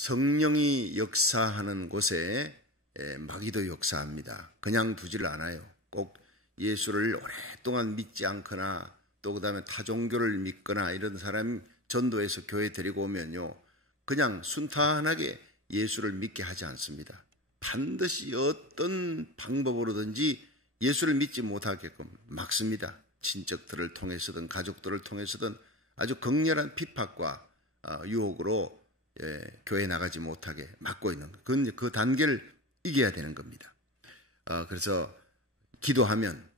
성령이 역사하는 곳에 마귀도 역사합니다. 그냥 두지를 않아요. 꼭 예수를 오랫동안 믿지 않거나 또 그 다음에 타종교를 믿거나 이런 사람 전도해서 교회 데리고 오면요, 그냥 순탄하게 예수를 믿게 하지 않습니다. 반드시 어떤 방법으로든지 예수를 믿지 못하게끔 막습니다. 친척들을 통해서든 가족들을 통해서든 아주 극렬한 핍박과 유혹으로 교회 나가지 못하게 막고 있는, 그 단계를 이겨야 되는 겁니다. 그래서 기도하면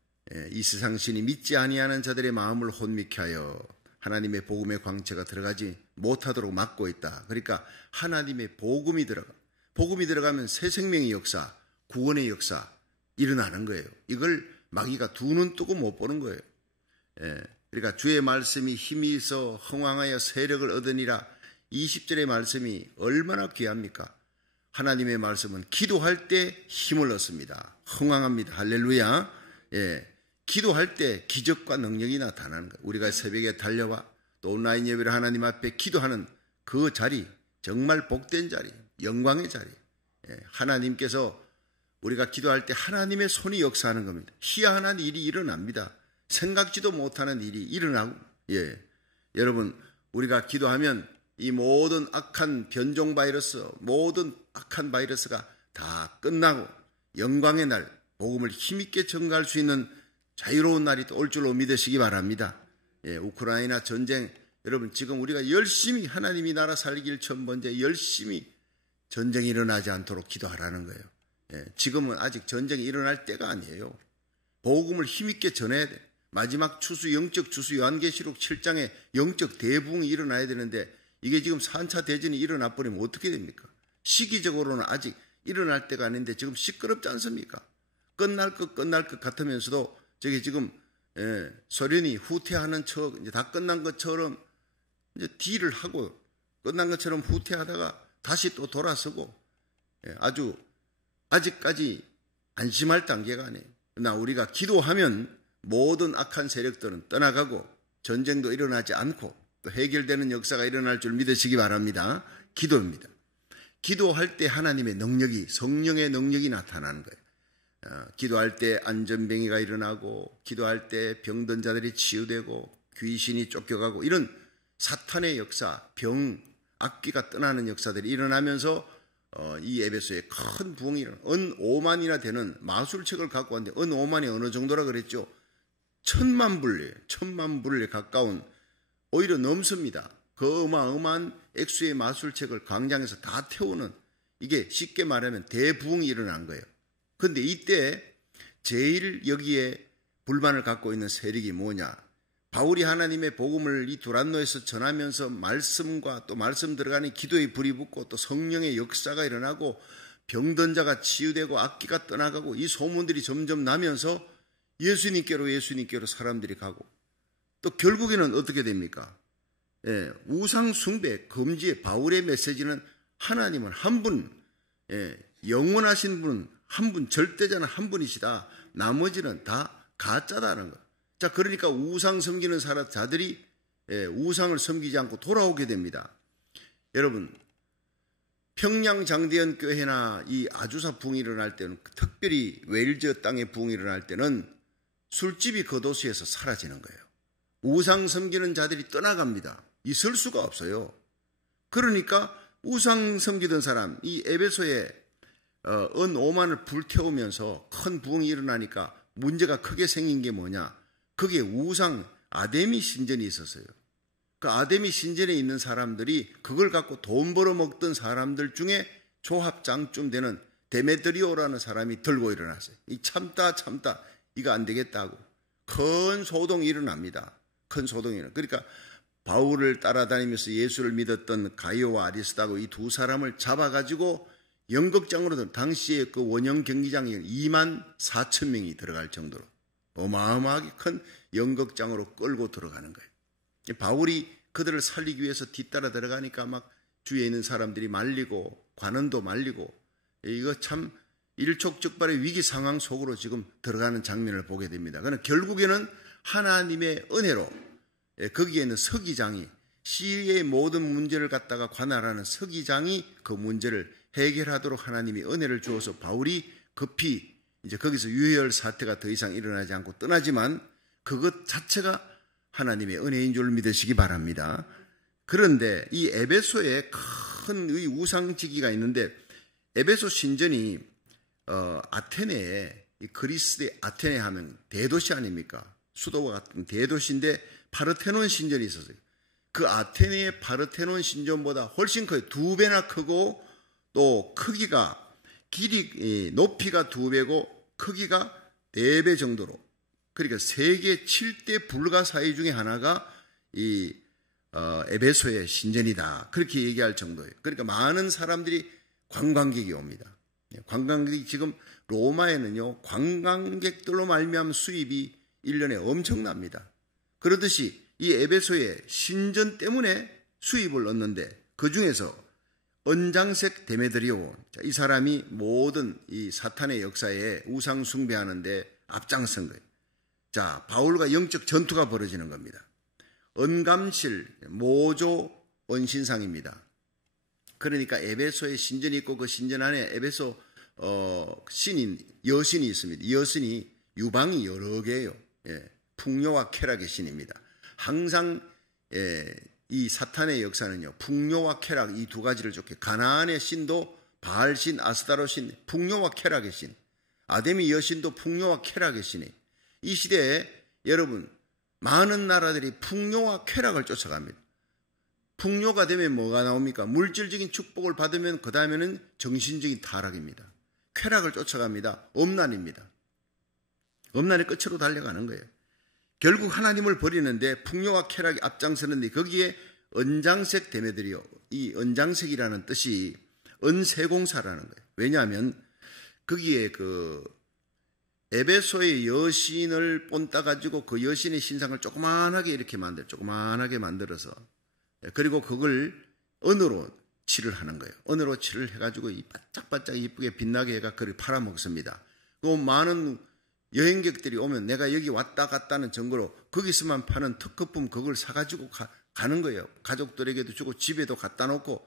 이 세상 신이 믿지 아니하는 자들의 마음을 혼미케 하여 하나님의 복음의 광채가 들어가지 못하도록 막고 있다. 그러니까 하나님의 복음이 들어가면 새 생명의 역사, 구원의 역사 일어나는 거예요. 이걸 마귀가 두 눈 뜨고 못 보는 거예요. 그러니까 주의 말씀이 힘이 있어 흥왕하여 세력을 얻으니라. 20절의 말씀이 얼마나 귀합니까? 하나님의 말씀은 기도할 때 힘을 얻습니다. 흥왕합니다. 할렐루야. 기도할 때 기적과 능력이 나타나는 거예요. 우리가 새벽에 달려와 또 온라인 예배를 하나님 앞에 기도하는 그 자리, 정말 복된 자리, 영광의 자리. 하나님께서 우리가 기도할 때 하나님의 손이 역사하는 겁니다. 희한한 일이 일어납니다. 생각지도 못하는 일이 일어나고, 여러분, 우리가 기도하면 이 모든 악한 변종 바이러스, 모든 악한 바이러스가 다 끝나고 영광의 날, 복음을 힘있게 전가할 수 있는 자유로운 날이 또 올 줄로 믿으시기 바랍니다. 우크라이나 전쟁, 여러분 지금 우리가 열심히 하나님이 나라 살리길 첫 번째 열심히 전쟁이 일어나지 않도록 기도하라는 거예요. 지금은 아직 전쟁이 일어날 때가 아니에요. 복음을 힘있게 전해야 돼. 마지막 추수, 영적 추수, 요한계시록 7장에 영적 대붕이 일어나야 되는데 이게 지금 4차 대전이 일어나 버리면 어떻게 됩니까? 시기적으로는 아직 일어날 때가 아닌데 지금 시끄럽지 않습니까? 끝날 것 같으면서도 저게 지금 소련이 후퇴하는 이제 다 끝난 것처럼 이제 딜을 하고 끝난 것처럼 후퇴하다가 다시 또 돌아서고 아주 아직까지 안심할 단계가 아니에요. 그러나 우리가 기도하면 모든 악한 세력들은 떠나가고 전쟁도 일어나지 않고 또 해결되는 역사가 일어날 줄 믿으시기 바랍니다. 기도입니다. 기도할 때 하나님의 능력이, 성령의 능력이 나타나는 거예요. 기도할 때 안전병이가 일어나고 기도할 때 병든 자들이 치유되고 귀신이 쫓겨가고 이런 사탄의 역사, 병, 악귀가 떠나는 역사들이 일어나면서 이 에베소에 큰 부흥이 일어나. 은 5만이나 되는 마술책을 갖고 왔는데 은 5만이 어느 정도라 그랬죠? 1000만 불에 가까운, 오히려 넘습니다. 그 어마어마한 액수의 마술책을 광장에서 다 태우는, 이게 쉽게 말하면 대부흥이 일어난 거예요. 그런데 이때 제일 여기에 불만을 갖고 있는 세력이 뭐냐? 바울이 하나님의 복음을 이 두란노에서 전하면서 말씀과 또 말씀 들어가는 기도의 불이 붙고 또 성령의 역사가 일어나고 병든 자가 치유되고 악기가 떠나가고 이 소문들이 점점 나면서 예수님께로 사람들이 가고 또 결국에는 어떻게 됩니까? 우상 숭배 금지의 바울의 메시지는 하나님은 한 분, 영원하신 분은 한 분, 절대자는 한 분이시다. 나머지는 다 가짜다는 거. 자, 그러니까 우상 섬기는 자들이 우상을 섬기지 않고 돌아오게 됩니다. 여러분, 평양 장대현 교회나 이 아주사 부흥이 일어날 때는, 특별히 웨일즈 땅의 부흥이 일어날 때는 술집이 그 도시에서 사라지는 거예요. 우상 섬기는 자들이 떠나갑니다. 있을 수가 없어요. 그러니까 우상 섬기던 사람, 이 에베소에 은 5만을 불태우면서 큰 부흥이 일어나니까 문제가 크게 생긴 게 뭐냐? 그게 우상 아데미 신전이 있었어요. 그 아데미 신전에 있는 사람들이 그걸 갖고 돈 벌어먹던 사람들 중에 조합장쯤 되는 데메드리오라는 사람이 들고 일어났어요. 이 참다 이거 안 되겠다고 큰 소동이 일어납니다. 큰 소동이 일어나. 그러니까 바울을 따라다니면서 예수를 믿었던 가이오와 아리스다고 이 두 사람을 잡아가지고 연극장으로도 당시에 그 원형 경기장에 24,000명이 들어갈 정도로 어마어마하게 큰 연극장으로 끌고 들어가는 거예요. 바울이 그들을 살리기 위해서 뒤따라 들어가니까 막 주위에 있는 사람들이 말리고 관원도 말리고, 이거 참 일촉즉발의 위기 상황 속으로 지금 들어가는 장면을 보게 됩니다. 그러나 결국에는 하나님의 은혜로 거기에 있는 서기장이 시리아의 모든 문제를 갖다가 관할하는 서기장이 그 문제를 해결하도록 하나님이 은혜를 주어서 바울이 급히 이제 거기서 유혈 사태가 더 이상 일어나지 않고 떠나지만 그것 자체가 하나님의 은혜인 줄 믿으시기 바랍니다. 그런데 이 에베소에 큰 우상지기가 있는데 에베소 신전이 아테네에 그리스의 아테네 하면 대도시 아닙니까? 수도와 같은 대도시인데 파르테논 신전이 있었어요. 그 아테네의 파르테논 신전보다 훨씬 커요. 2배나 크고 또 크기가 높이가 2배고 크기가 4배 정도로 그러니까 세계 7대 불가사의 중에 하나가 이 에베소의 신전이다. 그렇게 얘기할 정도예요. 그러니까 많은 사람들이 관광객이 옵니다. 관광객이 지금 로마에는요 관광객들로 말미암은 수입이 1년에 엄청납니다. 그러듯이 이 에베소의 신전 때문에 수입을 얻는데 그 중에서 은장색 데메드리오 이 사람이 모든 이 사탄의 역사에 우상 숭배하는데 앞장선 거예요. 자, 바울과 영적 전투가 벌어지는 겁니다. 은감실 모조 은신상입니다. 그러니까 에베소에 신전이 있고 그 신전 안에 에베소 신인 여신이 있습니다. 여신이 유방이 여러 개예요. 풍요와 쾌락의 신입니다. 항상 이 사탄의 역사는요 풍요와 쾌락 이 2가지를 좋게 가나안의 신도 바알신 아스타로신 풍요와 쾌락의 신 아데미 여신도 풍요와 쾌락의 신이 이 시대에 여러분 많은 나라들이 풍요와 쾌락을 쫓아갑니다. 풍요가 되면 뭐가 나옵니까? 물질적인 축복을 받으면 그 다음에는 정신적인 타락입니다. 쾌락을 쫓아갑니다. 엄난입니다. 엄난의 끝으로 달려가는 거예요. 결국 하나님을 버리는데 풍요와 쾌락이 앞장서는데 거기에 은장색 데메드리오 이 은장색이라는 뜻이 은세공사라는 거예요. 왜냐하면 거기에 그 에베소의 여신을 본따 가지고 그 여신의 신상을 조그만하게 만들어서 그리고 그걸 은으로 칠을 하는 거예요. 은으로 칠을 해가지고 이 바짝바짝 이쁘게 빛나게 해가 그를 팔아먹습니다. 그 많은 여행객들이 오면 내가 여기 왔다 갔다는 증거로 거기서만 파는 특허품 그걸 사가지고 가는 거예요. 가족들에게도 주고 집에도 갖다 놓고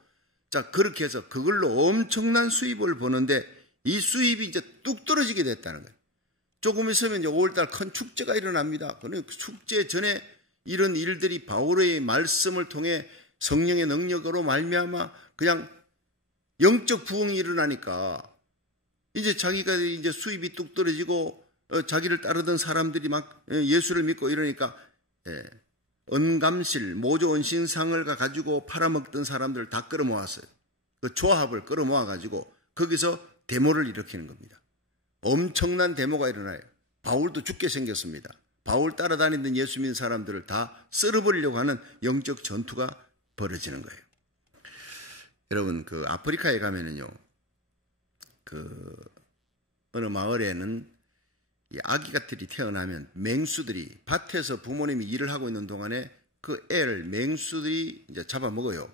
자 그렇게 해서 그걸로 엄청난 수입을 버는데 이 수입이 이제 뚝 떨어지게 됐다는 거예요. 조금 있으면 이제 5월달 큰 축제가 일어납니다. 그러니까 축제 전에 이런 일들이 바울의 말씀을 통해 성령의 능력으로 말미암아 그냥 영적 부흥이 일어나니까 이제 자기가 이제 수입이 뚝 떨어지고 자기를 따르던 사람들이 막 예수를 믿고 이러니까 은감실 모조 은신상을 가지고 팔아먹던 사람들을 다 끌어모았어요. 그 조합을 끌어모아가지고 거기서 데모를 일으키는 겁니다. 엄청난 데모가 일어나요. 바울도 죽게 생겼습니다. 바울 따라다니던 예수 믿는 사람들을 다 썰어버리려고 하는 영적 전투가 벌어지는 거예요. 여러분 그 아프리카에 가면은요 그 어느 마을에는 이 아기가들이 태어나면 맹수들이 밭에서 부모님이 일을 하고 있는 동안에 그 애를 맹수들이 이제 잡아먹어요.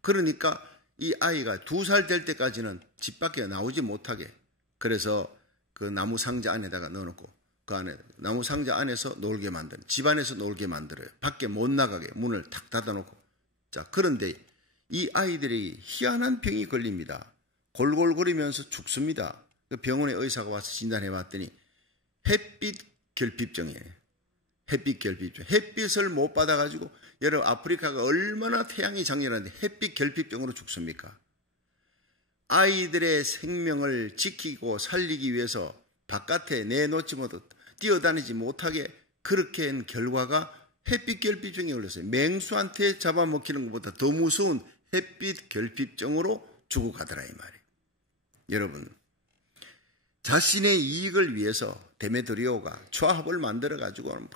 그러니까 이 아이가 2살 될 때까지는 집 밖에 나오지 못하게 그래서 그 나무 상자 안에다가 넣어놓고 그 안에 나무 상자 안에서 놀게 만드는 집 안에서 놀게 만들어요. 밖에 못 나가게 문을 탁 닫아놓고 자 그런데 이 아이들이 희한한 병이 걸립니다. 골골거리면서 죽습니다. 그 병원에 의사가 와서 진단해 봤더니 햇빛 결핍증이에요. 햇빛 결핍증. 햇빛을 못 받아가지고 여러분 아프리카가 얼마나 태양이 장렬한데 햇빛 결핍증으로 죽습니까? 아이들의 생명을 지키고 살리기 위해서 바깥에 내놓지 못하고 뛰어다니지 못하게 그렇게 한 결과가 햇빛 결핍증에 걸렸어요. 맹수한테 잡아먹히는 것보다 더 무서운 햇빛 결핍증으로 죽어가더라 이 말이에요. 여러분 자신의 이익을 위해서 데메드리오가 조합을 만들어가지고 막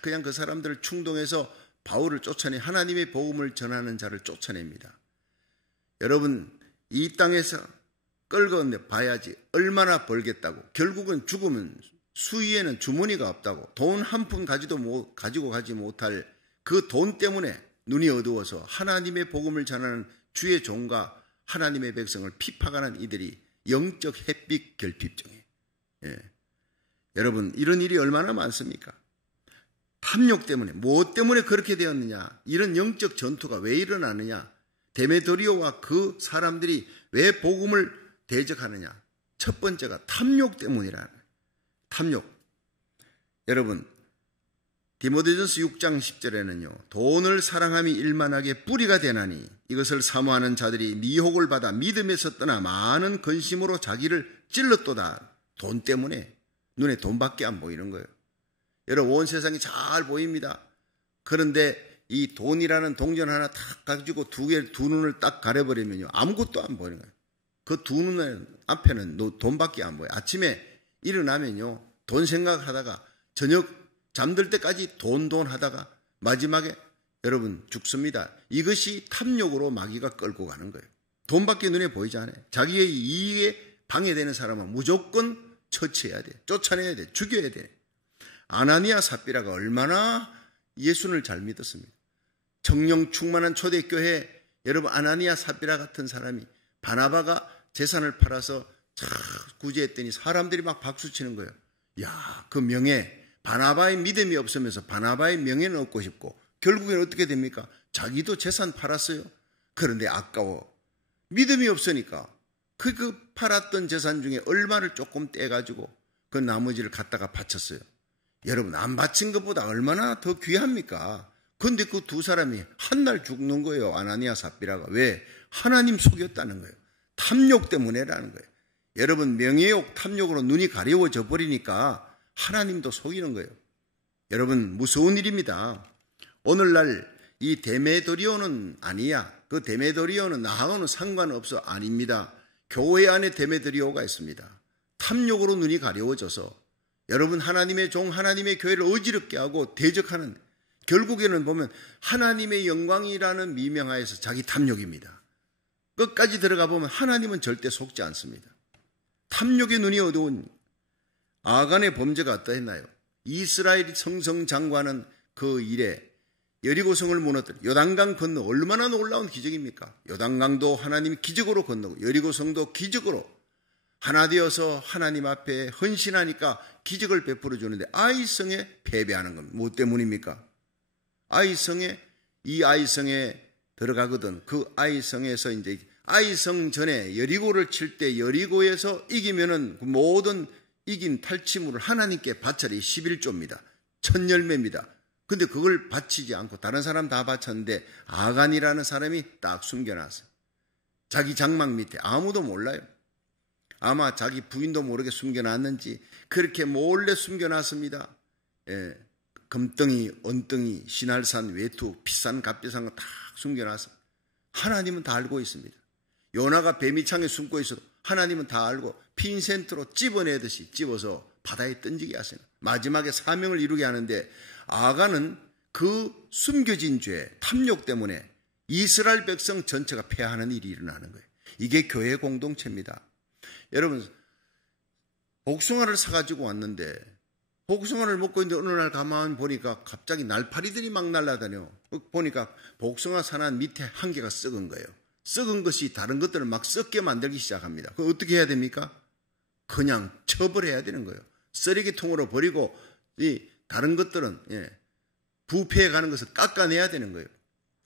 그냥 그 사람들을 충동해서 바울을 쫓아내 하나님의 복음을 전하는 자를 쫓아냅니다. 여러분 이 땅에서 끌고 봐야지 얼마나 벌겠다고 결국은 죽으면 수위에는 주머니가 없다고 돈 한 푼 가지고 가지 못할 그 돈 때문에 눈이 어두워서 하나님의 복음을 전하는 주의 종과 하나님의 백성을 핍박하는 이들이 영적 햇빛 결핍증이에요. 여러분 이런 일이 얼마나 많습니까? 탐욕 때문에, 무엇 때문에 그렇게 되었느냐? 이런 영적 전투가 왜 일어나느냐? 데메드리오와 그 사람들이 왜 복음을 대적하느냐? 첫 번째가 탐욕 때문이라는 거예요. 탐욕. 여러분, 디모데전서 6장 10절에는요. 돈을 사랑함이 일만하게 뿌리가 되나니 이것을 사모하는 자들이 미혹을 받아 믿음에서 떠나 많은 근심으로 자기를 찔렀도다. 돈 때문에 눈에 돈밖에 안 보이는 거예요. 여러분, 온 세상이 잘 보입니다. 그런데 이 돈이라는 동전 하나 딱 가지고 두 눈을 딱 가려버리면요. 아무것도 안 보이는 거예요. 그 두 눈 앞에는 돈밖에 안 보여요. 아침에 일어나면요. 돈 생각하다가 저녁 잠들 때까지 돈 하다가 마지막에 여러분 죽습니다. 이것이 탐욕으로 마귀가 끌고 가는 거예요. 돈밖에 눈에 보이지 않아요. 자기의 이익에 방해되는 사람은 무조건 처치해야 돼. 쫓아내야 돼. 죽여야 돼. 아나니아 삽비라가 얼마나 예수를 잘 믿었습니다. 성령 충만한 초대교회 여러분 아나니아 삽비라 같은 사람이 바나바가 재산을 팔아서 구제했더니 사람들이 막 박수치는 거예요. 야, 그 명예, 바나바의 믿음이 없으면서 바나바의 명예는 얻고 싶고 결국엔 어떻게 됩니까? 자기도 재산 팔았어요. 그런데 아까워. 믿음이 없으니까 그 팔았던 재산 중에 얼마를 조금 떼가지고 그 나머지를 갖다가 바쳤어요. 여러분, 안 바친 것보다 얼마나 더 귀합니까? 근데 그 두 사람이 한날 죽는 거예요. 아나니아 삽비라가. 왜? 하나님 속였다는 거예요. 탐욕 때문에라는 거예요. 여러분, 명예욕, 탐욕으로 눈이 가려워져 버리니까 하나님도 속이는 거예요. 여러분, 무서운 일입니다. 오늘날 이 데메드리오는 아니야. 그 데메드리오는 나하고는 상관없어. 아닙니다. 교회 안에 데메드리오가 있습니다. 탐욕으로 눈이 가려워져서 여러분 하나님의 종, 하나님의 교회를 어지럽게 하고 대적하는, 결국에는 보면 하나님의 영광이라는 미명하에서 자기 탐욕입니다. 끝까지 들어가 보면 하나님은 절대 속지 않습니다. 탐욕의 눈이 어두운 아간의 범죄가 어떠했나요? 이스라엘 성성장관은 그 일에 여리고성을 무너뜨려 요단강 건너, 얼마나 놀라운 기적입니까? 요단강도 하나님이 기적으로 건너고 여리고성도 기적으로 하나 되어서 하나님 앞에 헌신하니까 기적을 베풀어 주는데 아이성에 패배하는 겁니다. 뭐 때문입니까? 이 아이성에 들어가거든. 그 아이성에서 이제 아이성 전에 여리고를 칠 때 여리고에서 이기면은 그 모든 이긴 탈취물을 하나님께 바쳐리 11조입니다. 첫 열매입니다. 근데 그걸 바치지 않고 다른 사람 다 바쳤는데 아간이라는 사람이 딱 숨겨놨어요. 자기 장막 밑에 아무도 몰라요. 아마 자기 부인도 모르게 숨겨놨는지 그렇게 몰래 숨겨놨습니다. 예, 금덩이, 언덩이, 신할산, 외투, 비싼 값비싼 거 다 숨겨놨어. 하나님은 다 알고 있습니다. 요나가 뱀이창에 숨고 있어도 하나님은 다 알고 핀센트로 찝어내듯이 찝어서 바다에 던지게 하세요. 마지막에 사명을 이루게 하는데 아간은 그 숨겨진 죄, 탐욕 때문에 이스라엘 백성 전체가 패하는 일이 일어나는 거예요. 이게 교회 공동체입니다. 여러분, 복숭아를 사가지고 왔는데 복숭아를 먹고 있는데 어느 날 가만 보니까 갑자기 날파리들이 막 날아다녀. 보니까 복숭아 산안 밑에 한 개가 썩은 거예요. 썩은 것이 다른 것들을 막 썩게 만들기 시작합니다. 그럼 어떻게 해야 됩니까? 그냥 처벌해야 되는 거예요. 쓰레기통으로 버리고 이 다른 것들은 부패해 가는 것을 깎아내야 되는 거예요.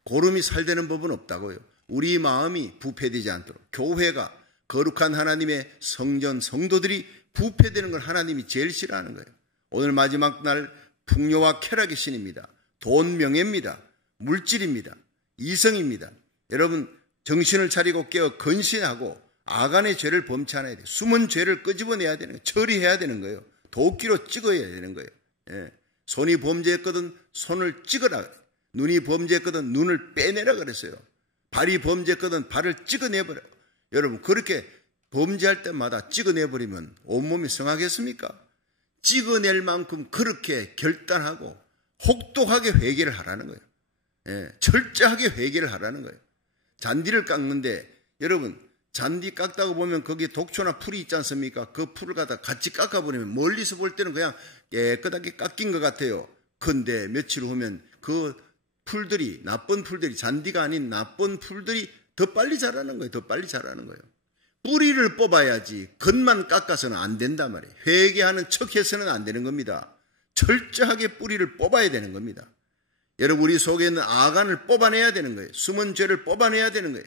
고름이 살되는 법은 없다고요. 우리 마음이 부패되지 않도록 교회가 거룩한 하나님의 성전 성도들이 부패되는 걸 하나님이 제일 싫어하는 거예요. 오늘 마지막 날 풍요와 쾌락의 신입니다. 돈, 명예입니다. 물질입니다. 이성입니다. 여러분 정신을 차리고 깨어 근신하고 아간의 죄를 범치 않아야 돼요. 숨은 죄를 끄집어내야 되는 거예요. 처리해야 되는 거예요. 도끼로 찍어야 되는 거예요. 예. 손이 범죄했거든 손을 찍어라. 눈이 범죄했거든 눈을 빼내라 그랬어요. 발이 범죄했거든 발을 찍어내버려. 여러분 그렇게 범죄할 때마다 찍어내버리면 온몸이 성하겠습니까? 찍어낼 만큼 그렇게 결단하고 혹독하게 회개를 하라는 거예요. 예, 철저하게 회개를 하라는 거예요. 잔디를 깎는데 여러분 잔디 깎다가 보면 거기에 독초나 풀이 있지 않습니까? 그 풀을 갖다 같이 깎아버리면 멀리서 볼 때는 그냥 깨끗하게 깎인 것 같아요. 근데 며칠 후면 그 풀들이 나쁜 풀들이 잔디가 아닌 나쁜 풀들이 더 빨리 자라는 거예요. 더 빨리 자라는 거예요. 뿌리를 뽑아야지 겉만 깎아서는 안 된단 말이에요. 회개하는 척 해서는 안 되는 겁니다. 철저하게 뿌리를 뽑아야 되는 겁니다. 여러분, 우리 속에 있는 아간을 뽑아내야 되는 거예요. 숨은 죄를 뽑아내야 되는 거예요.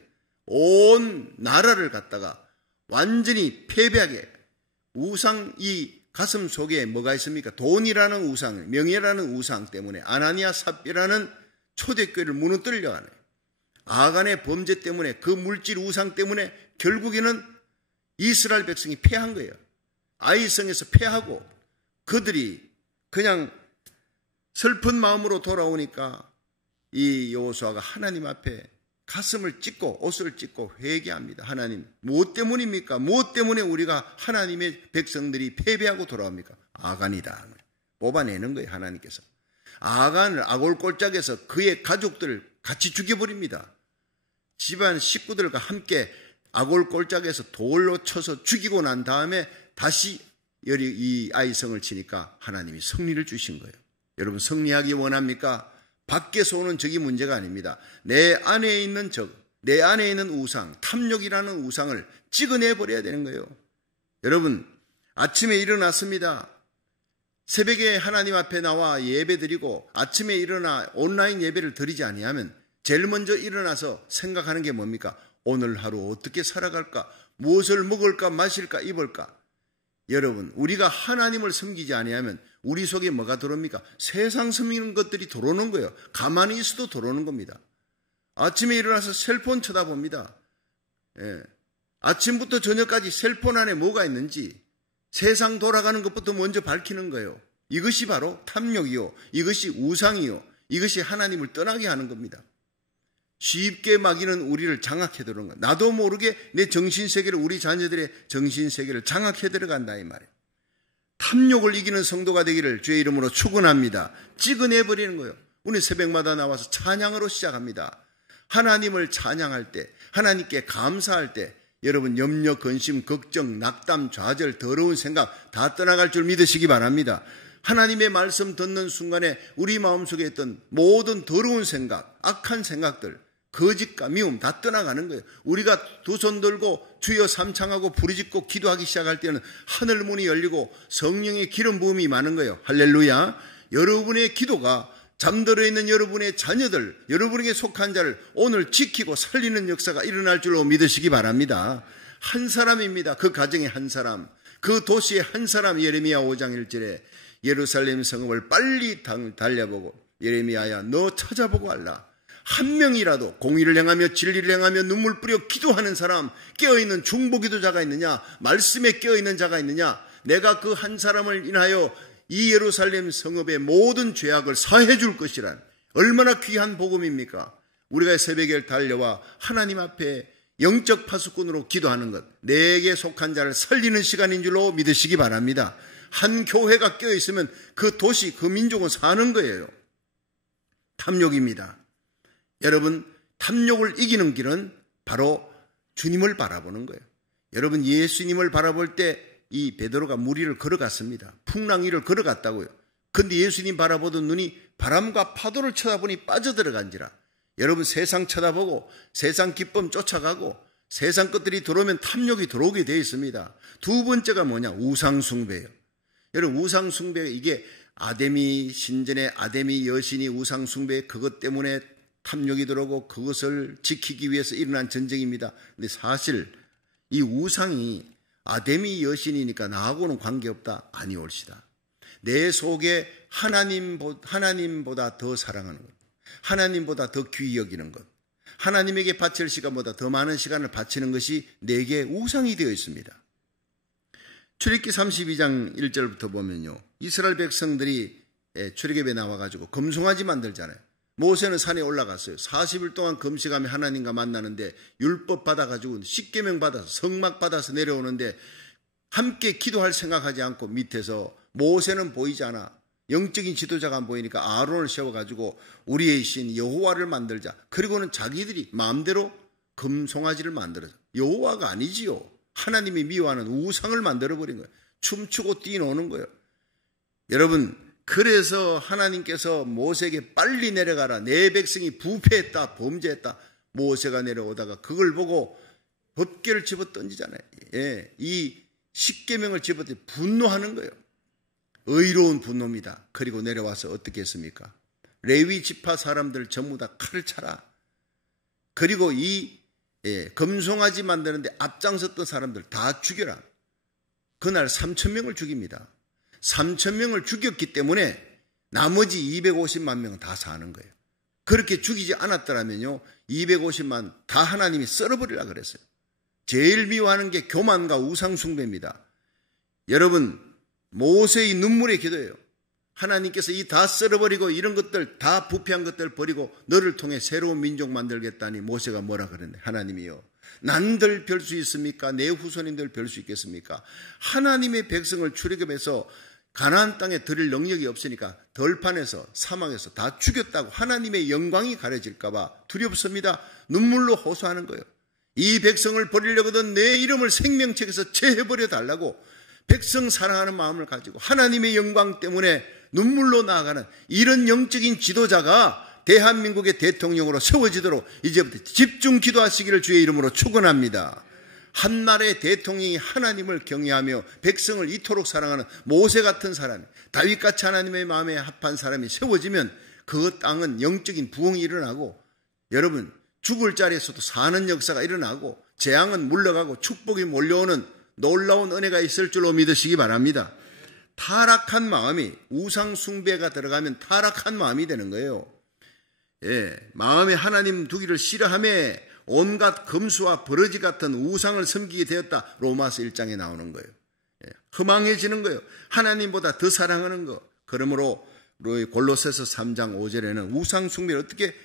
온 나라를 갖다가 완전히 패배하게, 우상, 이 가슴 속에 뭐가 있습니까? 돈이라는 우상, 명예라는 우상 때문에 아나니아 삽비라는 초대교회를 무너뜨리려고 하네요. 아간의 범죄 때문에, 그 물질 우상 때문에 결국에는 이스라엘 백성이 패한 거예요. 아이성에서 패하고 그들이 그냥 슬픈 마음으로 돌아오니까 이 여호수아가 하나님 앞에 가슴을 찢고 옷을 찢고 회개합니다. 하나님, 무엇 때문입니까? 무엇 때문에 우리가 하나님의 백성들이 패배하고 돌아옵니까? 아간이다. 뽑아내는 거예요, 하나님께서. 아간을 아골골짝에서 그의 가족들을 같이 죽여버립니다. 집안 식구들과 함께 아골골짝에서 돌로 쳐서 죽이고 난 다음에 다시 이 아이성을 치니까 하나님이 승리를 주신 거예요. 여러분, 승리하기 원합니까? 밖에서 오는 적이 문제가 아닙니다. 내 안에 있는 적, 내 안에 있는 우상, 탐욕이라는 우상을 찍어내버려야 되는 거예요. 여러분, 아침에 일어났습니다. 새벽에 하나님 앞에 나와 예배드리고 아침에 일어나 온라인 예배를 드리지 아니하면 제일 먼저 일어나서 생각하는 게 뭡니까? 오늘 하루 어떻게 살아갈까? 무엇을 먹을까, 마실까, 입을까? 여러분, 우리가 하나님을 섬기지 아니하면 우리 속에 뭐가 들어옵니까? 세상 섬기는 것들이 들어오는 거예요. 가만히 있어도 들어오는 겁니다. 아침에 일어나서 셀폰 쳐다봅니다. 아침부터 저녁까지 셀폰 안에 뭐가 있는지 세상 돌아가는 것부터 먼저 밝히는 거예요. 이것이 바로 탐욕이요, 이것이 우상이요, 이것이 하나님을 떠나게 하는 겁니다. 쉽게 마귀는 우리를 장악해 들어오는 거예요. 나도 모르게 내 정신세계를, 우리 자녀들의 정신세계를 장악해 들어간다 이 말이에요. 탐욕을 이기는 성도가 되기를 주의 이름으로 축원합니다. 찍어내버리는 거예요. 우리 새벽마다 나와서 찬양으로 시작합니다. 하나님을 찬양할 때, 하나님께 감사할 때 여러분 염려, 근심, 걱정, 낙담, 좌절, 더러운 생각 다 떠나갈 줄 믿으시기 바랍니다. 하나님의 말씀 듣는 순간에 우리 마음속에 있던 모든 더러운 생각, 악한 생각들, 거짓과 미움 다 떠나가는 거예요. 우리가 두 손 들고 주여 삼창하고 부르짖고 기도하기 시작할 때는 하늘 문이 열리고 성령의 기름 부음이 많은 거예요. 할렐루야. 여러분의 기도가 잠들어 있는 여러분의 자녀들, 여러분에게 속한 자를 오늘 지키고 살리는 역사가 일어날 줄로 믿으시기 바랍니다. 한 사람입니다. 그 가정의 한 사람, 그 도시의 한 사람. 예레미야 5장 1절에 예루살렘 성읍을 빨리 달려보고 예레미야야 너 찾아보고 알라. 한 명이라도 공의를 행하며 진리를 행하며 눈물 뿌려 기도하는 사람, 깨어있는 중보기도자가 있느냐, 말씀에 깨어있는 자가 있느냐. 내가 그 한 사람을 인하여 이 예루살렘 성읍의 모든 죄악을 사해 줄 것이란 얼마나 귀한 복음입니까? 우리가 새벽에 달려와 하나님 앞에 영적 파수꾼으로 기도하는 것, 내게 속한 자를 살리는 시간인 줄로 믿으시기 바랍니다. 한 교회가 깨어있으면 그 도시, 그 민족은 사는 거예요. 탐욕입니다. 여러분, 탐욕을 이기는 길은 바로 주님을 바라보는 거예요. 여러분, 예수님을 바라볼 때 이 베드로가 물 위를 걸어갔습니다. 풍랑 위를 걸어갔다고요. 근데 예수님 바라보던 눈이 바람과 파도를 쳐다보니 빠져들어간지라. 여러분, 세상 쳐다보고 세상 기쁨 쫓아가고 세상 것들이 들어오면 탐욕이 들어오게 되어 있습니다. 두 번째가 뭐냐? 우상숭배예요. 여러분, 우상숭배, 이게 아데미 신전의 아데미 여신이 우상숭배, 그것 때문에 탐욕이 들어오고 그것을 지키기 위해서 일어난 전쟁입니다. 근데 사실 이 우상이 아데미 여신이니까 나하고는 관계없다? 아니올시다. 내 속에 하나님보다 더 사랑하는 것, 하나님보다 더 귀히 여기는 것, 하나님에게 바칠 시간보다 더 많은 시간을 바치는 것이 내게 우상이 되어 있습니다. 출애굽기 32장 1절부터 보면요, 이스라엘 백성들이 출애굽에 나와가지고 금송아지 만들잖아요. 모세는 산에 올라갔어요. 40일 동안 금식하며 하나님과 만나는데 율법 받아가지고 십계명 받아서 성막 받아서 내려오는데 함께 기도할 생각하지 않고 밑에서 모세는 보이지 않아. 영적인 지도자가 안 보이니까 아론을 세워가지고 우리의 신 여호와를 만들자. 그리고는 자기들이 마음대로 금송아지를 만들어서, 여호와가 아니지요. 하나님이 미워하는 우상을 만들어버린 거예요. 춤추고 뛰노는 거예요. 여러분, 그래서 하나님께서 모세에게 빨리 내려가라. 내 백성이 부패했다, 범죄했다. 모세가 내려오다가 그걸 보고 법궤를 집어 던지잖아요. 이 십계명을 집어 던지 분노하는 거예요. 의로운 분노입니다. 그리고 내려와서 어떻게 했습니까? 레위 지파 사람들 전부 다 칼을 차라. 그리고 이 금송아지 만드는데 앞장섰던 사람들 다 죽여라. 그날 3,000명을 죽입니다. 3,000명을 죽였기 때문에 나머지 250만 명은 다 사는 거예요. 그렇게 죽이지 않았더라면요, 250만 다 하나님이 썰어버리라 그랬어요. 제일 미워하는 게 교만과 우상숭배입니다. 여러분, 모세의 눈물의 기도예요. 하나님께서 이 다 썰어버리고 이런 것들 다 부패한 것들 버리고 너를 통해 새로운 민족 만들겠다니 모세가 뭐라 그랬네. 하나님이요, 난들 별 수 있습니까? 내 후손인들 별 수 있겠습니까? 하나님의 백성을 출애굽해서 가나안 땅에 들일 능력이 없으니까 덜판에서 사막에서 다 죽였다고 하나님의 영광이 가려질까 봐 두렵습니다. 눈물로 호소하는 거예요. 이 백성을 버리려거든 내 이름을 생명책에서 제해버려 달라고 백성 사랑하는 마음을 가지고 하나님의 영광 때문에 눈물로 나아가는 이런 영적인 지도자가 대한민국의 대통령으로 세워지도록 이제부터 집중 기도하시기를 주의 이름으로 축원합니다. 한나라의 대통령이 하나님을 경외하며 백성을 이토록 사랑하는 모세 같은 사람, 다윗같이 하나님의 마음에 합한 사람이 세워지면 그 땅은 영적인 부흥이 일어나고, 여러분, 죽을 자리에서도 사는 역사가 일어나고 재앙은 물러가고 축복이 몰려오는 놀라운 은혜가 있을 줄로 믿으시기 바랍니다. 타락한 마음이, 우상 숭배가 들어가면 타락한 마음이 되는 거예요. 마음에 하나님 두기를 싫어하며 온갖 금수와 버러지 같은 우상을 섬기게 되었다. 로마서 1장에 나오는 거예요. 허망해지는 거예요. 하나님보다 더 사랑하는 거. 그러므로 골로새서 3장 5절에는 우상 숭배를 어떻게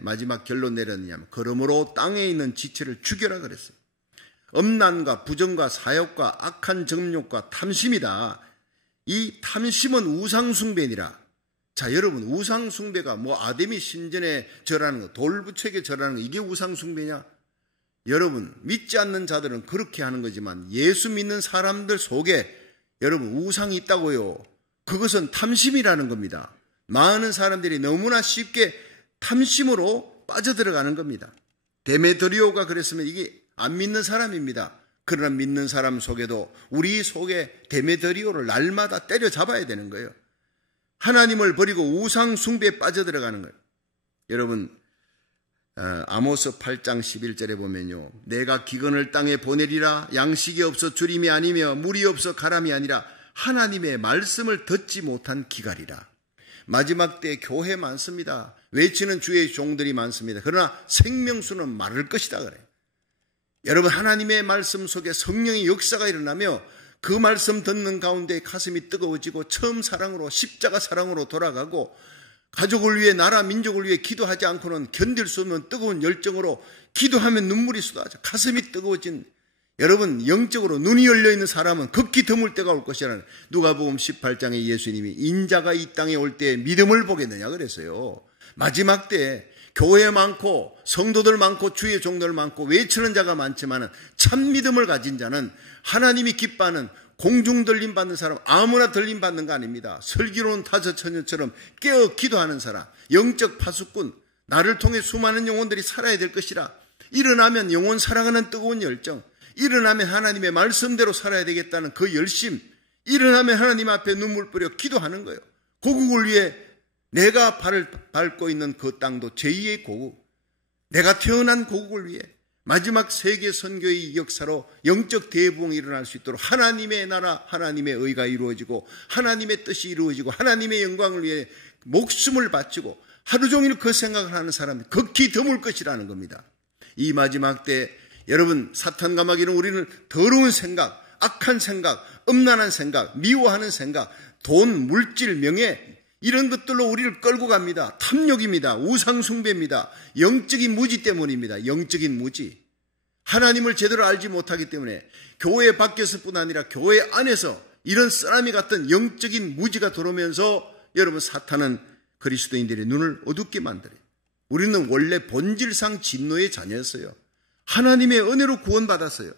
마지막 결론 내렸느냐면, 그러므로 땅에 있는 지체를 죽여라 그랬어요. 음란과 부정과 사욕과 악한 정욕과 탐심이다. 이 탐심은 우상 숭배니라. 자, 여러분, 우상 숭배가 뭐 아데미 신전에 절하는 거, 돌부책에 절하는 거, 이게 우상 숭배냐? 여러분, 믿지 않는 자들은 그렇게 하는 거지만 예수 믿는 사람들 속에 여러분 우상이 있다고요. 그것은 탐심이라는 겁니다. 많은 사람들이 너무나 쉽게 탐심으로 빠져들어가는 겁니다. 데메드리오가 그랬으면 이게 안 믿는 사람입니다. 그러나 믿는 사람 속에도 우리 속에 데메드리오를 날마다 때려잡아야 되는 거예요. 하나님을 버리고 우상 숭배에 빠져들어가는 거예요. 여러분, 아모스 8장 11절에 보면요, 내가 기근을 땅에 보내리라. 양식이 없어 주림이 아니며 물이 없어 가람이 아니라 하나님의 말씀을 듣지 못한 기갈이라. 마지막 때 교회 많습니다. 외치는 주의 종들이 많습니다. 그러나 생명수는 마를 것이다 그래요. 여러분, 하나님의 말씀 속에 성령의 역사가 일어나며 그 말씀 듣는 가운데 가슴이 뜨거워지고 처음 사랑으로, 십자가 사랑으로 돌아가고 가족을 위해, 나라 민족을 위해 기도하지 않고는 견딜 수 없는 뜨거운 열정으로 기도하면 눈물이 쏟아져 가슴이 뜨거워진, 여러분, 영적으로 눈이 열려있는 사람은 극히 드물 때가 올 것이라는, 누가복음 18장에 예수님이 인자가 이 땅에 올 때 믿음을 보겠느냐 그랬어요. 마지막 때 교회 많고 성도들 많고 주의 종들 많고 외치는 자가 많지만 참 믿음을 가진 자는 하나님이 기뻐하는, 공중 들림 받는 사람, 아무나 들림 받는 거 아닙니다. 슬기로운 다섯 처녀처럼 깨어 기도하는 사람, 영적 파수꾼, 나를 통해 수많은 영혼들이 살아야 될 것이라. 일어나면 영혼 사랑하는 뜨거운 열정, 일어나면 하나님의 말씀대로 살아야 되겠다는 그 열심, 일어나면 하나님 앞에 눈물 뿌려 기도하는 거예요. 고국을 위해, 내가 발을 밟고 있는 그 땅도 제2의 고국, 내가 태어난 고국을 위해 마지막 세계 선교의 역사로 영적 대부흥이 일어날 수 있도록 하나님의 나라, 하나님의 의가 이루어지고 하나님의 뜻이 이루어지고 하나님의 영광을 위해 목숨을 바치고 하루 종일 그 생각을 하는 사람이 극히 드물 것이라는 겁니다. 이 마지막 때 여러분, 사탄과 마귀는 우리는 더러운 생각, 악한 생각, 음란한 생각, 미워하는 생각, 돈, 물질, 명예, 이런 것들로 우리를 끌고 갑니다. 탐욕입니다. 우상숭배입니다. 영적인 무지 때문입니다. 영적인 무지. 하나님을 제대로 알지 못하기 때문에 교회 밖에서뿐 아니라 교회 안에서 이런 쓰나미 같은 영적인 무지가 들어오면서 여러분, 사탄은 그리스도인들의 눈을 어둡게 만들어요. 우리는 원래 본질상 진노의 자녀였어요. 하나님의 은혜로 구원받았어요.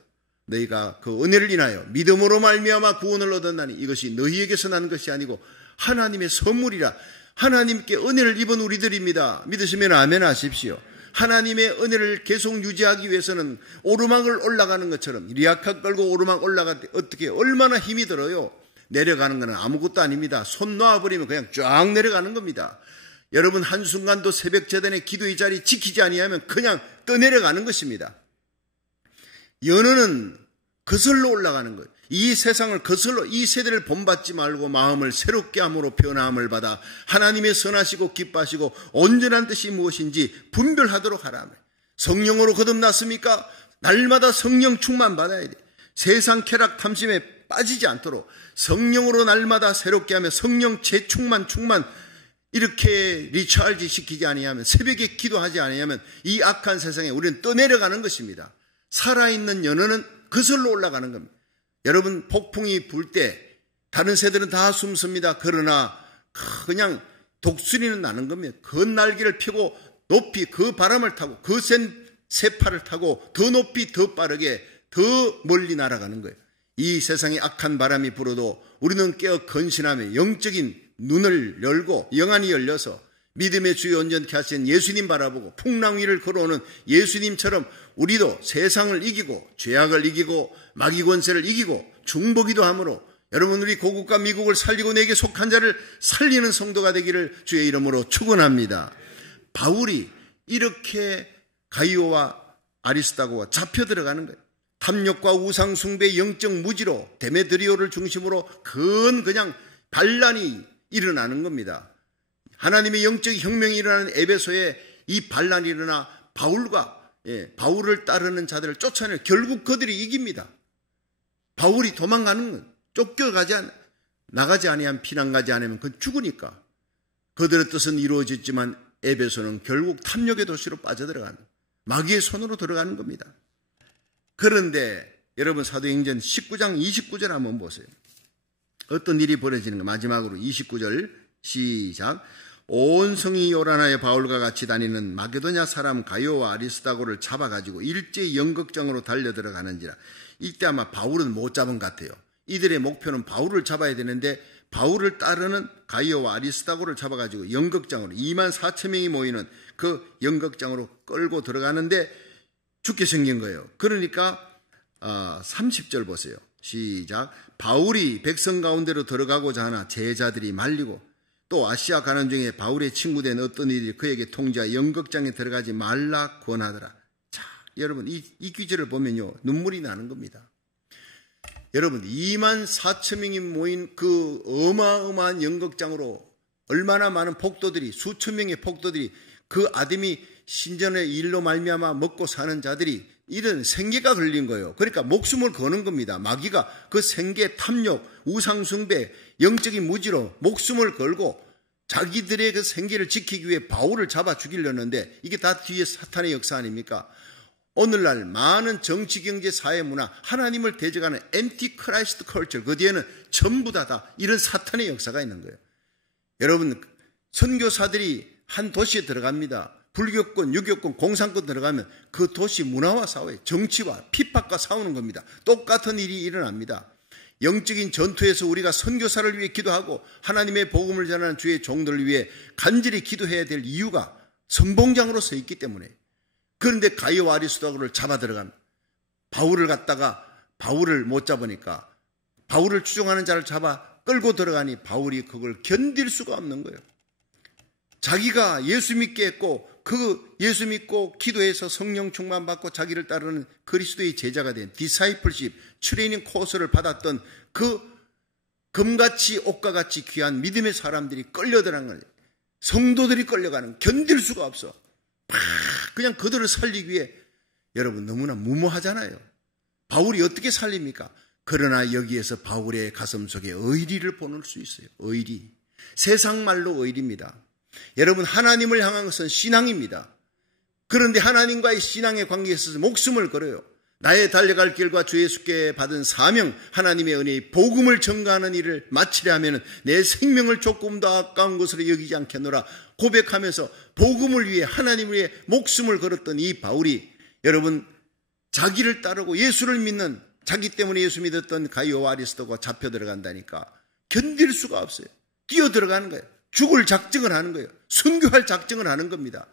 너희가 그 은혜를 인하여 믿음으로 말미암아 구원을 얻었나니 이것이 너희에게서 난 것이 아니고 하나님의 선물이라. 하나님께 은혜를 입은 우리들입니다. 믿으시면 아멘 하십시오. 하나님의 은혜를 계속 유지하기 위해서는 오르막을 올라가는 것처럼, 리아카 끌고 오르막 올라갈 때 어떻게 얼마나 힘이 들어요. 내려가는 것은 아무것도 아닙니다. 손 놓아버리면 그냥 쫙 내려가는 겁니다. 여러분 한순간도 새벽 제단의 기도의 자리 지키지 아니하면 그냥 떠내려가는 것입니다. 연어는 거슬러 올라가는 거예요. 이 세상을 거슬러 이 세대를 본받지 말고 마음을 새롭게 함으로 변화함을 받아 하나님의 선하시고 기뻐하시고 온전한 뜻이 무엇인지 분별하도록 하라. 성령으로 거듭났습니까? 날마다 성령 충만 받아야 돼. 세상 쾌락 탐심에 빠지지 않도록 성령으로 날마다 새롭게 하며 성령 재충만 이렇게 리차르지 시키지 아니하면 새벽에 기도하지 아니하면 이 악한 세상에 우리는 떠내려가는 것입니다. 살아있는 연어는 거슬러 올라가는 겁니다. 여러분 폭풍이 불 때 다른 새들은 다 숨습니다. 그러나 그냥 독수리는 나는 겁니다. 그 날개를 펴고 높이 그 바람을 타고 그 센 새파를 타고 더 높이 더 빠르게 더 멀리 날아가는 거예요. 이 세상에 악한 바람이 불어도 우리는 깨어 건신하며 영적인 눈을 열고 영안이 열려서 믿음의 주여 온전케 하신 예수님 바라보고 풍랑 위를 걸어오는 예수님처럼 우리도 세상을 이기고 죄악을 이기고 마귀 권세를 이기고 중보기도 함으로 여러분 우리 고국과 미국을 살리고 내게 속한 자를 살리는 성도가 되기를 주의 이름으로 축원합니다. 바울이 이렇게 가이오와 아리스다고와 잡혀 들어가는 거예요. 탐욕과 우상숭배 영적 무지로 데메드리오를 중심으로 그냥 반란이 일어나는 겁니다. 하나님의 영적 혁명이 일어나는 에베소에 이 반란이 일어나 바울을 따르는 자들을 쫓아내는 결국 그들이 이깁니다. 바울이 도망가는 건 나가지 아니하면 피난 가지 않으면 그건 죽으니까. 그들의 뜻은 이루어졌지만 에베소는 결국 탐욕의 도시로 빠져들어가는 마귀의 손으로 들어가는 겁니다. 그런데 여러분 사도행전 19장 29절 한번 보세요. 어떤 일이 벌어지는가. 마지막으로 29절 시작. 온 성이 요란하여 바울과 같이 다니는 마게도냐 사람 가이오와 아리스다고를 잡아가지고 일제히 연극장으로 달려들어가는지라. 이때 아마 바울은 못 잡은 것 같아요. 이들의 목표는 바울을 잡아야 되는데 바울을 따르는 가이오와 아리스다고를 잡아가지고 연극장으로 24,000명이 모이는 그 연극장으로 끌고 들어가는데 죽게 생긴 거예요. 그러니까 30절 보세요. 시작. 바울이 백성 가운데로 들어가고자 하나 제자들이 말리고 또 아시아 가는 중에 바울의 친구된 어떤 이들이 그에게 통지하여 연극장에 들어가지 말라 권하더라. 자, 여러분 이 귀절을 보면요 눈물이 나는 겁니다. 여러분 24,000명이 모인 그 어마어마한 연극장으로 얼마나 많은 폭도들이 수천 명의 폭도들이 그 아데미 신전의 일로 말미암아 먹고 사는 자들이 이런 생계가 걸린 거예요. 그러니까 목숨을 거는 겁니다. 마귀가 그 생계 탐욕, 우상숭배, 영적인 무지로 목숨을 걸고 자기들의 그 생계를 지키기 위해 바울을 잡아 죽이려는데 이게 다 뒤에 사탄의 역사 아닙니까? 오늘날 많은 정치, 경제, 사회, 문화, 하나님을 대적하는 앤티 크라이스트 컬처 그 뒤에는 전부 다 이런 사탄의 역사가 있는 거예요. 여러분 선교사들이 한 도시에 들어갑니다. 불교권, 유교권, 공산권 들어가면 그 도시 문화와 싸워요. 정치와 핍박과 싸우는 겁니다. 똑같은 일이 일어납니다. 영적인 전투에서 우리가 선교사를 위해 기도하고 하나님의 복음을 전하는 주의 종들을 위해 간절히 기도해야 될 이유가 선봉장으로 서 있기 때문에. 그런데 가이오와 아리스다고를 잡아 들어간 바울을 갖다가 바울을 못 잡으니까 바울을 추종하는 자를 잡아 끌고 들어가니 바울이 그걸 견딜 수가 없는 거예요. 자기가 예수 믿게 했고 그 예수 믿고 기도해서 성령 충만 받고 자기를 따르는 그리스도의 제자가 된 디사이플십 트레이닝 코스를 받았던 그 금같이 옷과 같이 귀한 믿음의 사람들이 끌려들어간 거예요. 성도들이 끌려가는 견딜 수가 없어. 그냥 그들을 살리기 위해 여러분 너무나 무모하잖아요. 바울이 어떻게 살립니까? 그러나 여기에서 바울의 가슴 속에 의리를 보낼 수 있어요. 의리. 세상 말로 의리입니다. 여러분 하나님을 향한 것은 신앙입니다. 그런데 하나님과의 신앙의 관계에 있어서 목숨을 걸어요. 나의 달려갈 길과 주 예수께 받은 사명, 하나님의 은혜의 복음을 전가하는 일을 마치려 하면 내 생명을 조금 더 아까운 것으로 여기지 않겠노라 고백하면서 복음을 위해 하나님을 위해 목숨을 걸었던 이 바울이 여러분 자기를 따르고 예수를 믿는 자기 때문에 예수 믿었던 가이오와 아리스도가 잡혀 들어간다니까 견딜 수가 없어요. 뛰어 들어가는 거예요. 죽을 작정을 하는 거예요. 순교할 작정을 하는 겁니다.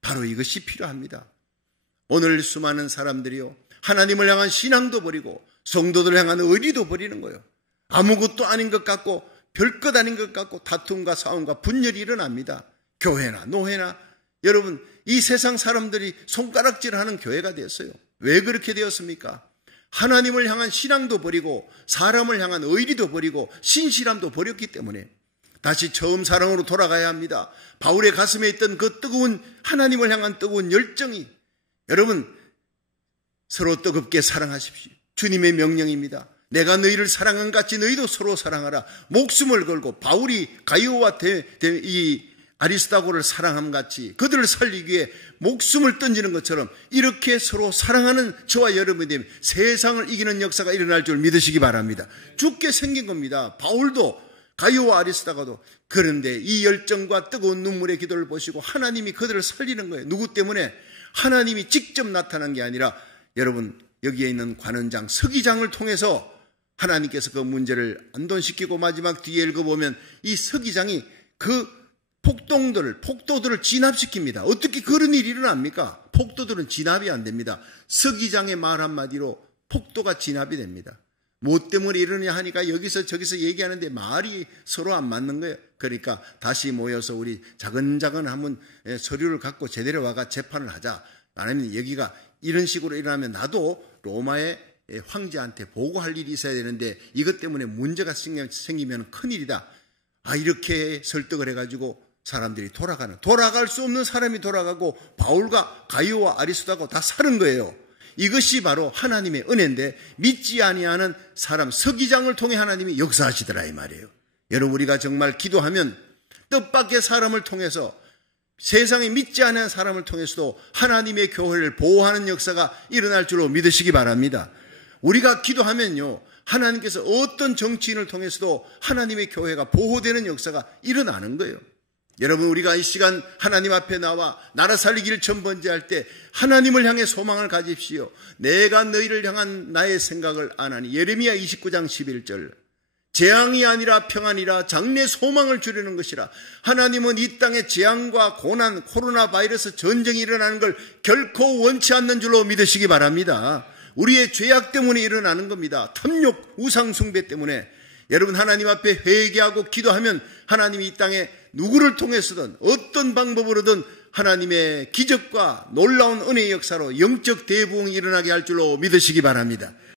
바로 이것이 필요합니다. 오늘 수많은 사람들이요 하나님을 향한 신앙도 버리고 성도들을 향한 의리도 버리는 거예요. 아무것도 아닌 것 같고 별것 아닌 것 같고 다툼과 싸움과 분열이 일어납니다. 교회나 노회나 여러분 이 세상 사람들이 손가락질하는 교회가 되었어요. 왜 그렇게 되었습니까? 하나님을 향한 신앙도 버리고 사람을 향한 의리도 버리고 신실함도 버렸기 때문에 다시 처음 사랑으로 돌아가야 합니다. 바울의 가슴에 있던 그 뜨거운 하나님을 향한 뜨거운 열정이 여러분 서로 뜨겁게 사랑하십시오. 주님의 명령입니다. 내가 너희를 사랑한 같이 너희도 서로 사랑하라. 목숨을 걸고 바울이 가이오와 이 아리스다고를 사랑함 같이 그들을 살리기 위해 목숨을 던지는 것처럼 이렇게 서로 사랑하는 저와 여러분이 되면 세상을 이기는 역사가 일어날 줄 믿으시기 바랍니다. 죽게 생긴 겁니다. 바울도 가이오와 아리스다고도. 그런데 이 열정과 뜨거운 눈물의 기도를 보시고 하나님이 그들을 살리는 거예요. 누구 때문에? 하나님이 직접 나타난 게 아니라 여러분 여기에 있는 관원장 서기장을 통해서 하나님께서 그 문제를 안돈시키고 마지막 뒤에 읽어보면 이 서기장이 그 폭도들을 진압시킵니다. 어떻게 그런 일이 일어납니까? 폭도들은 진압이 안 됩니다. 서기장의 말 한마디로 폭도가 진압이 됩니다. 뭐 때문에 이러냐 하니까 여기서 저기서 얘기하는데 말이 서로 안 맞는 거예요. 그러니까 다시 모여서 우리 자근자근 한번 서류를 갖고 제대로 와가 재판을 하자. 아니면 여기가 이런 식으로 일어나면 나도 로마의 황제한테 보고할 일이 있어야 되는데 이것 때문에 문제가 생기면 큰일이다. 이렇게 설득을 해가지고 사람들이 돌아갈 수 없는 사람이 돌아가고 바울과 가이오와 아리스다고 다 사는 거예요. 이것이 바로 하나님의 은혜인데 믿지 아니하는 사람 서기장을 통해 하나님이 역사하시더라 이 말이에요. 여러분 우리가 정말 기도하면 뜻밖의 사람을 통해서 세상에 믿지 않는 사람을 통해서도 하나님의 교회를 보호하는 역사가 일어날 줄로 믿으시기 바랍니다. 우리가 기도하면요 하나님께서 어떤 정치인을 통해서도 하나님의 교회가 보호되는 역사가 일어나는 거예요. 여러분 우리가 이 시간 하나님 앞에 나와 나라 살리기를 전번제할 때 하나님을 향해 소망을 가집시오. 내가 너희를 향한 나의 생각을 아나니. 예레미야 29장 11절. 재앙이 아니라 평안이라 장래 소망을 주려는 것이라. 하나님은 이 땅에 재앙과 고난, 코로나 바이러스 전쟁이 일어나는 걸 결코 원치 않는 줄로 믿으시기 바랍니다. 우리의 죄악 때문에 일어나는 겁니다. 탐욕, 우상 숭배 때문에. 여러분 하나님 앞에 회개하고 기도하면 하나님이 이 땅에 누구를 통해서든 어떤 방법으로든 하나님의 기적과 놀라운 은혜의 역사로 영적 대부흥이 일어나게 할 줄로 믿으시기 바랍니다.